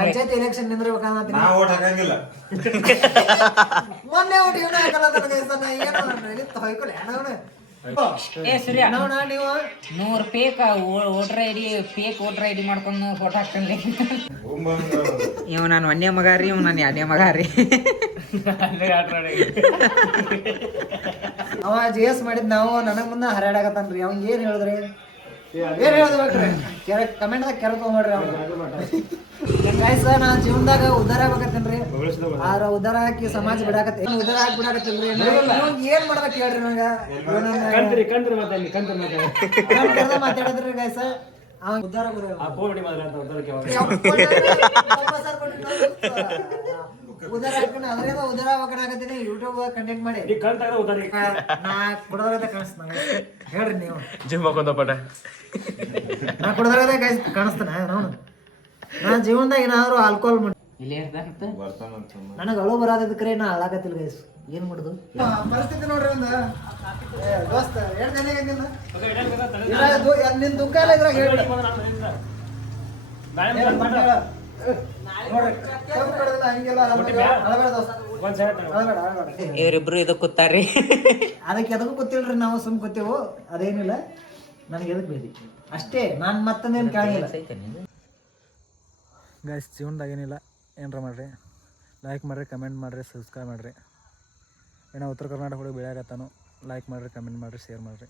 Panchayat election ನಿಂದ್ರಬೇಕಂತ ನಾ vote ಹಾಕಂಗಿಲ್ಲ. ಮೊನ್ನೆ vote ಇವನ ಹಾಕಲ್ಲ ಏನು ಹೊಯ್ಕೊಲ್ಲ ಏ ಸೂರ್ಯ ನೀವು 100 ಫೇಕ್ ವೋಟರ್ ಐಡಿ ಮಾಡ್ಕೊಂಡು ಫೋಟೋ ಹಾಕ್ತೇನೆ. ಇವ್ ನಾನು ಒಂದೇ ಮಗ ರೀ, ಇವ್ ನಾನು ಎರಡನೇ ಮಗ ರೀ. ಅವ GS ಮಾಡಿದ್ ನಾವು ನನಗ್ ಮುಂದೆ ಹರಾಡಾಕತ್ತಾನ್ರಿ. ಅವ್ನ್ ಏನ್ ಹೇಳಿದ್ರಿ ಕಮೆಂಟ್ದಾಗ ಕೆರ ತಗೊಂಡ್ರಿ ಗೈಸ್. ನಾ ಜೀವನದಾಗ ಉದ್ದಾರ ಆಗ್ಬೇಕತ್ತೇನ್ರಿ, ಆದ್ರ ಉದ್ದಾರ ಹಾಕಿ ಸಮಾಜ ಬಿಡಾಕತ್ತೆ. ಉದ್ದಾರ ಹಾಕಿ ಬಿಡಾಕತ್ತಿಲ್ರಿ. ಏನ್ ಮಾಡ್ಬೇಕು ಹೇಳ್ರಿ ನಂಗ ಮಾತಾಡಿದ್ರಿ ಗೈಸ್. ಅವ ಉದ್ದಾರ ಉದ್ದಾರ ಹಾಕೊಂಡು ಅದ್ರಿಂದ ಉದ್ದಾರ ಆಗ್ಬೇಕನ್ನಾಗತ್ತೀನಿ. ಯೂಟ್ಯೂಬ್ ಕಂಟೆಂಟ್ ಮಾಡಿ ನಾ ಕೊಡೋದ್ರದ ಕಾಣಿಸ್ತ ಹೇಳ್ರಿ ನೀವು. ಜಿಮ್ ಹಾಕೊಂಡ ಪಟ ನಾ ಕೊಡೋದ್ರದ ಕಾಣಿಸ್ತಾನ. ನಾ ಜೀವನದಾಗ ಏನಾದ್ರು ಆಲ್ಕೋಹಾಲ್ ಮಾಡಿ ನನಗೆ ಅಳು ಬರೋದಕ್ರೆ ನಾ ಹಾಳಾಗತ್ತಿಲ್ಲ ಗೈಸ್. ಏನ್ ಮಾಡುದು ಪರಿಸ್ಥಿತಿ ನೋಡ್ರಿ. ಒಂದು ದೋಸ್ತ 2 ಜನ ನಿನ್ ದುಃಖ ಎಲ್ಲ ಇದ್ರಾಗ ಹೇಳಿ ಇವರಿಬ್ರು ಇದು ಕೂತಾರ್ರಿ. ಅದಕ್ಕೆ ಎದಕ್ಕೂ ಗೊತ್ತಿಲ್ರಿ, ನಾವು ಸುಮ್ ಕೂತೇವು. ಅದೇನಿಲ್ಲ, ನನಗೆ ಎದಕ್ ಬೇಡಿ ಅಷ್ಟೇ. ನಾನು ಮತ್ತೊಂದೇನು ಕೇಳಿಲ್ಲ ಗೈಸ್. ಜೀವನದಾಗ ಏನಿಲ್ಲ, ಏನರ ಮಾಡ್ರಿ, ಲೈಕ್ ಮಾಡಿರಿ, ಕಮೆಂಟ್ ಮಾಡಿರಿ, ಸಬ್ಸ್ಕ್ರೈಬ್ ಮಾಡಿರಿ. ಏನೋ ಉತ್ತರ ಕರ್ನಾಟಕ ಹುಡುಗ ಬೆಳೆಯಾಗತ್ತಾನು. ಲೈಕ್ ಮಾಡಿರಿ, ಕಮೆಂಟ್ ಮಾಡಿರಿ, ಶೇರ್ ಮಾಡಿರಿ.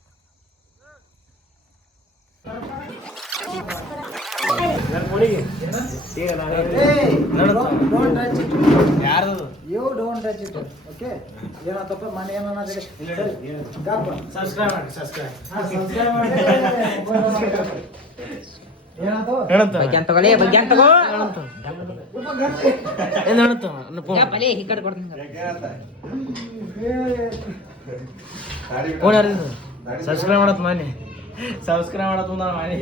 ಸಬ್ಸ್ಕ್ರೈಬ್ ಮಾಡತ್ ಮಾಡಿ, ಸಬ್ಸ್ಕ್ರೈಬ್ ಮಾಡತ್ ಮಾಡಿ.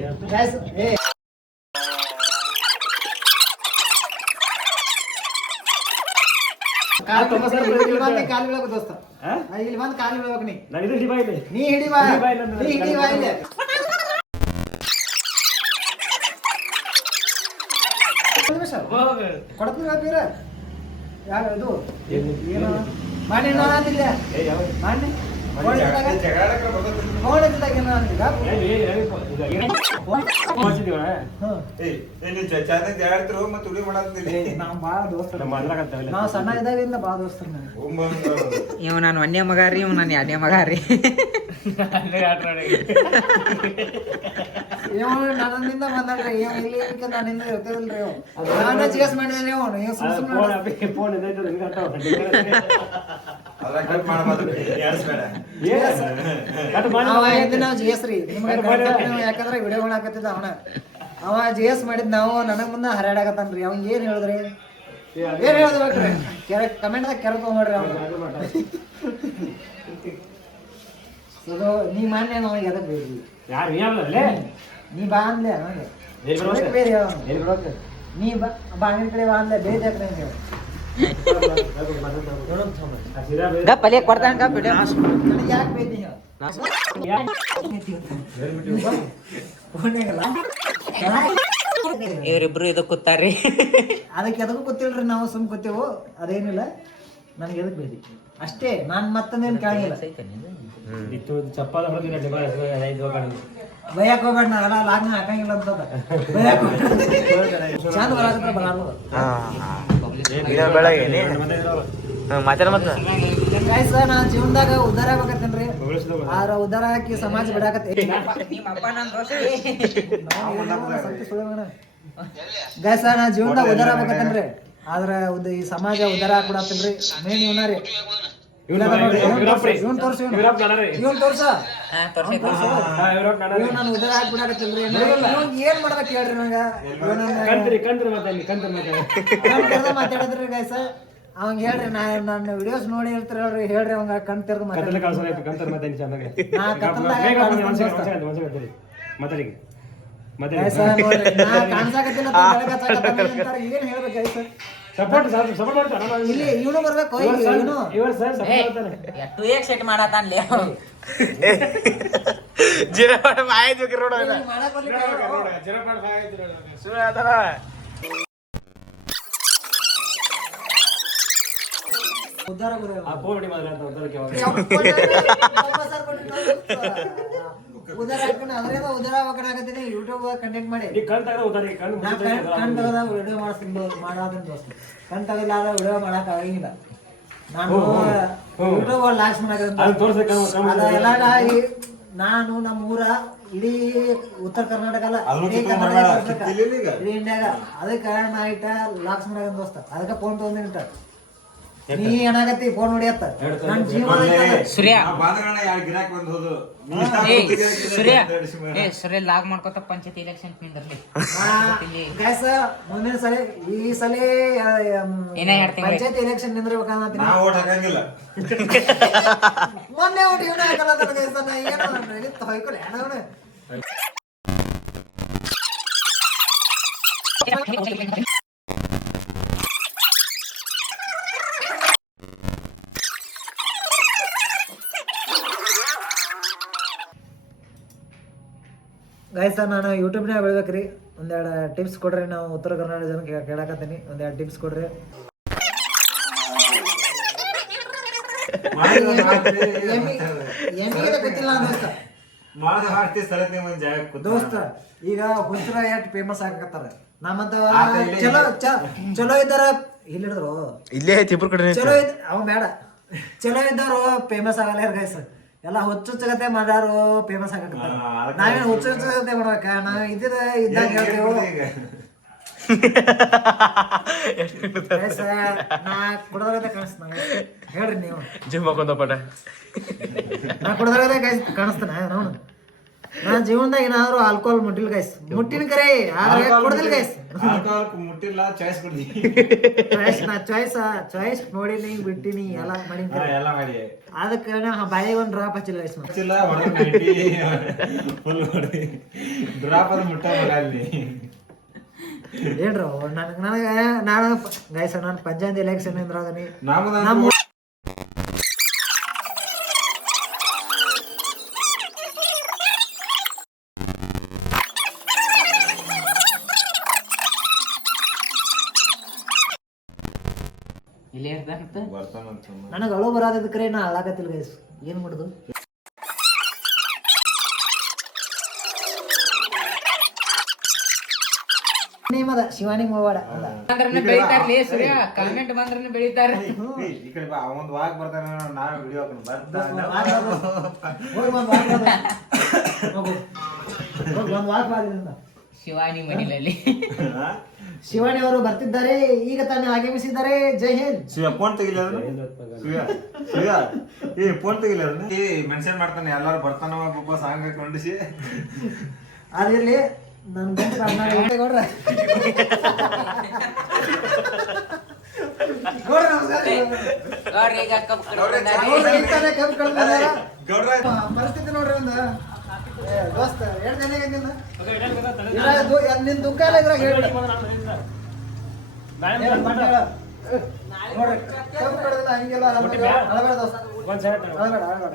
ಕಾಲು ಬೀಳಬೇಕು ದೋಸ್ತ, ಇಲ್ಲಿ ಬಂದು ಕಾಲು ಬೀಳ್ಬೇಕು. ನೀ ಹಿಡಿವಾ ಇಲ್ಲಿ ಕೊಡ್ತೀರ ಬೀರ. ಯಾವ ಇದು ಏನು ಮಾಡಿ ನಾನಿಲ್ಲ ಮಾಡಿ ನಾವು ಸಣ್ಣ ಇದ್ದಾಗಿಂದ ಬಾಳ ದೋಸ್ತರು. ಇವ್ ನಾನು ಒಂದೇ ಮಗ ರೀ, ಇವ್ ನಾನು ಎರಡನೇ ಮಗ ರೀ. ನನ್ನಿಂದ ಬಂದ್ರಿ ಇಲ್ಲಿ ನನ್ನಿಂದ ಇರ್ತಿದಿಲ್ರಿ. ನಾನು GS ಮಾಡಿದ್ರೆ ನೀವು ನಾವು GS ರೀ. ಯಾಕಂದ್ರೆ ವಿಡಿಯೋಗಳು ಹಾಕತ್ತಿದ್ದ ಅವನ. ಅವ GS ಮಾಡಿದ್ ನಾವು ನನಗ್ ಮುಂದೆ ಹರಾಡಾಕತ್ತಾನ್ರಿ. ಅವ್ನ್ ಏನ್ ಹೇಳಿದ್ರಿ ಹೇಳ್ಬೇಕ್ರಿ ಕಮೆಂಟ್ದಾಗ ಕೆರ ತಗೊಂಡ್ರಿ. ನೀ ಮಾನ್ಯ ನನಗೆ ಎದಕ್ ಬೇಡ್ರಿ. ನೀ ಬಾ ಅಂದ್ಲೆ ನನಗೆ ನೀ ಬಾಗಿನ ಕಡೆ ಬಾ ಅಂದ್ಲೆ ಬೇರೆ ನೀವು ಪಲ್ಯ ಕೊಡ್ತಾನ ಬಿಡು. ನನಗೆ ಯಾಕೆ ಬೇಡಿ ಇವರಿಬ್ರು ಇದು ಕೂತಾರ್ರಿ. ಅದಕ್ಕೆ ಎದಕ್ಕೂ ಗೊತ್ತಿಲ್ರಿ, ನಾವು ಸುಮ್ ಕೂತೇವು. ಅದೇನಿಲ್ಲ, ನನಗೆ ಎದಕ್ ಬೇಡಿ ಅಷ್ಟೇ. ನಾನು ಮತ್ತೊಂದೇನು ಕೇಳಿಲ್ಲ. ಬಯಕ್ ಹೋಗ್ಬೇಡ, ನಾ ಎಲ್ಲ ಲಾಗ್ನ ಹಾಕಂಗಿಲ್ಲ ಅಂತ ಚಂದ ಬರಾಕತ್ರ ಬರಲ್ಲ. ಗೈಸ್ ನಾ ಜೀವನದಾಗ ಉದ್ದಾರ ಆಗ್ಬೇಕತ್ತೇನ್ರಿ, ಆದ್ರ ಉದ್ದಾರ ಹಾಕಿ ಸಮಾಜ ಬಿಡಾಕತ್ತೆ. ಗೈಸ್ ನಾ ಜೀವನದಾಗ ಉದ್ದಾರ ಆಗ್ಬೇಕತ್ತೇನ್ರಿ, ಆದ್ರ ಈ ಸಮಾಜ ಉದ್ದಾರ ಹಾಕ್ಬಿಡತ್ತೇನ್ರಿ. ಮೇನ್ ಇವನ ರೀ. ನಾನು ಉದ್ದಾರ ಹಾಕ್ಬಿಡಾಕತ್ತೇನ್ರಿ. ಏನ್ ಮಾಡ್ಬೇಕು ಹೇಳ್ರಿ ನಂಗ ಮಾತಾಡಿದ್ರಿ ಗೈಸ್. ಅವಂಗ ಹೇಳ್ರಿ, ನನ್ನ ವಿಡಿಯೋಸ್ ನೋಡಿ ಹೇಳ್ರಿ ಹೇಳ್ರಿ ಅವಂಗ ಕಣ್ ತೆರೆದು ಕಾಣಿಸಾಕತ್ತಿಲ್ಲ. ಏನ್ ಹೇಳ್ಬೇಕು ಗೈಸ್? ಇಲ್ಲಿ ಇವನು ಬರ್ಬೇಕು. ಸೆಟ್ ಮಾಡತ್ತಾನ್ಲಿ. ಉದ್ದಾರ ಗುರು ಆ ಕೋವಿಡ್ ಮಾತ್ರ ಉದ್ದಕ್ಕೆ ಉದಾರ ಹಾಕೊಂಡು ಅದ್ರಿಂದ ಉದಾರ ಹಾಕಣಕತ್ತೀನಿ ಯೂಟ್ಯೂಬ್ ಕಂಟೆಂಟ್ ಮಾಡಿ ನೀ ಕಣ್ ತೆಗೆದ ಉದ್ದಾರ ಕಣ್ಣು ಕಣ್ ತೆಗೆದ ವಿಡಿಯೋ ಮಾಡೋದನ್ನ ದೋಸ್ತ ಕಣ್ ತೆಗಿಲಾರ ವಿಡಿಯೋ ಮಾಡಕ್ ಆಗಂಗಿಲ್ಲ ನಾನು ಯೂಟ್ಯೂಬ್ ಲಾಕ್ಸ್ ಅದು ತೋರ್ಸಕ್ಕೆ ಎಲ್ಲ ನಾನು ನಮ್ಮ ಊರ ಇಡೀ ಉತ್ತರ ಕರ್ನಾಟಕ ಅಲ್ಲ ಇಡೀ ಇಂಡಿಯಾಗ ಅದಕ್ಕೆ ನಾ ಇಟ್ಟ ಲಾಕ್ಸ್ ಮಾಡಕ ದೋಸ್ತ ಅದಕ್ಕೆ ಫೋನ್ ತಗೊಂಡಿಂಟ ನೀ ಏನಾಗತ್ತಿ ಫೋನ್ ಹೊಡಿಯತ್ತ ನನ್ ಜೀವನ ಸೂರ್ಯ ಸೂರ್ಯ ಲಾಗ್ ಮಾಡ್ಕೊತ ಪಂಚಾಯತ್ ಎಲೆಕ್ಷನ್ ನಿಂದ್ರಲಿ ಗ್ಯಾಸ್ ಮುಂದಿನ ಸಲ ಈ ಸಲ ಏನೇ ಹೇಳ್ತೀನಿ ಪಂಚಾಯತ್ ಎಲೆಕ್ಷನ್ ನಿಂದ್ರಬೇಕಂತ ಮೊನ್ನೆ ಓಟ್ ಇವನ ಹಾಕಲ್ಲ ನನಗೆ ಹೊಯ್ಕೊಲ್ಲ ಏನವನ ಗೈಸ್ ನಾನು ಯೂಟ್ಯೂಬ್ನಾಗ ಬೆಳಿಬೇಕ್ರಿ ಒಂದೆರಡು ಟಿಪ್ಸ್ ಕೊಡ್ರಿ ನಾವು ಉತ್ತರ ಕರ್ನಾಟಕ ಜನಕ್ಕೆ ಕೇಳಾಕತ್ತೀನಿ ಒಂದೆರಡು ಟಿಪ್ಸ್ ಕೊಡ್ರಿ ಗೊತ್ತಿಲ್ಲ ದೋಸ್ತ ಈಗ ಹುಚ್ಚರ ಎಷ್ಟು ಫೇಮಸ್ ಆಗಕತ್ತಾರ ನಮ್ಮಂತ ಚಲೋ ಇದ್ದಾರ ಇಲ್ಲಿದ್ರು ಇಲ್ಲೇ ತಿಪ್ಪರ್ ಕಡೆ ಚಲೋ ಅವ ಬೇಡ ಚಲೋ ಇದ್ದವ್ರು ಫೇಮಸ್ ಆಗಲ್ಲ ಗೈಸ್ ಎಲ್ಲ ಹುಚ್ಚುಚ್ಚಗತೆ ಮಾಡ್ಯಾರು ಫೇಮಸ್ ಆಗಕತ್ತಾರ ನಾವೇನು ಹುಚ್ಚುಚ್ಚಗತೆ ಮಾಡ್ಬೇಕ ನಾವ್ ಇದ್ದಾಗ ಹೇಳ್ತೇವೆ ನಾ ಕುಡದ್ರಗತೆ ಕಾಣಿಸ್ತಾನ ಹೇಳ್ರಿ ನೀವು ಜಿಮ್ ಹಾಕೊಂಡ ಪಟ ನಾ ಕುಡದ್ರಗತೆ ಕಾಣಿಸ್ತಾನ ನೋಡು ನಾ ಜೀವನದಾಗ ಏನಾದ್ರು ಆಲ್ಕೋಹಾಲ್ ಮುಟ್ಟಿಲ್ ಗೈಸ್ ಮುಟ್ಟಿನ ಕರೆ ಆದ್ರೆ ಕುಡ್ದಿಲ್ ಗೈಸ್ ಮುಟ್ಟಿಲ್ಲ ಚಾಯ್ಸ್ ಕೊಡ್ದಿ ನಾ ಚಾಯ್ಸ್ ನೋಡಿನಿ ಬಿಟ್ಟಿನಿ ಎಲ್ಲ ಮಾಡಿ ಅದಕ್ಕೆ ನಾ ಬಾಯಿಗೆ ಒಂದ್ ಡ್ರಾಪ್ ಹಚ್ಚಿಲ್ಲ ಗೈಸ್ ಫುಲ್ ಹೊಡಿ ಡ್ರಾಪ್ ಅದು ಮುಟ್ಟ ಅಲ್ಲಿ ಏನ್ರ ನಾನು ಗೈಸ್ ನಾನು ಪಂಚಾಯತ್ ಎಲೆಕ್ಷನ್ ಅಂದ್ರಾಗನಿ ಇಲ್ಲೇ ನನಗೆ ಅಳು ಬರೋದಕ್ಕೆ ನಾ ಅಳಾಕತ್ತಿಲ್ಲ ಗೈಸ್ ಏನ್ ಮಾಡುದು ನಿಮ್ಮದ ಶಿವಾನಿ ಮೂವಾಡ ಬೆಳಿತಾರ್ಲಿ ಸೂರ್ಯ ಕಾಮೆಂಟ್ ಬಂದ್ರೆ ಬೆಳಿತಾರ ಈ ಕಡೆ ಬಾ ಒಂದ್ ವಾಕ್ ಬರ್ತಾನ ನಾವ್ ವಿಡಿಯೋ ಶಿವಾನಿ ಮಡಿಲಲ್ಲಿ ಶಿವಾನಿ ಅವರು ಬರ್ತಿದ್ದಾರೆ ಈಗ ತಾನೇ ಆಗಮಿಸಿದ್ದಾರೆ ಜೈ ಹಿಂದ್ ಶಿವ ಫೋನ್ ತೆಗಿಲ್ಲ ಶಿವ ಏ ಫೋನ್ ತೆಗಿಲ್ಲ ಮೆನ್ಷನ್ ಮಾಡ್ತಾನೆ ಎಲ್ಲಾರು ಬರ್ತಾನವ ಪಾಪ ಸಾಂಗ್ ಕೊಂಡಿಸಿ ಅದಿರ್ಲಿ ನನ್ ಗೌಡ್ರ ಪರಿಸ್ಥಿತಿ ನೋಡ್ರಿ ಒಂದು ದೋಸ್ತ ಎರಡು ಜನ ನಿನ್ ದುಃಖ ಎಲ್ಲ ಇದ್ರಾಗ ಹೇಳ್ಬಿಡ ನೋಡ್ರಿ ಕಬ್ಬು ಕಡದಿಲ್ಲ ಹಂಗೆಲ್ಲ ಅಳಬೇಡ ದೋಸ್ತ ಅಳಬೇಡ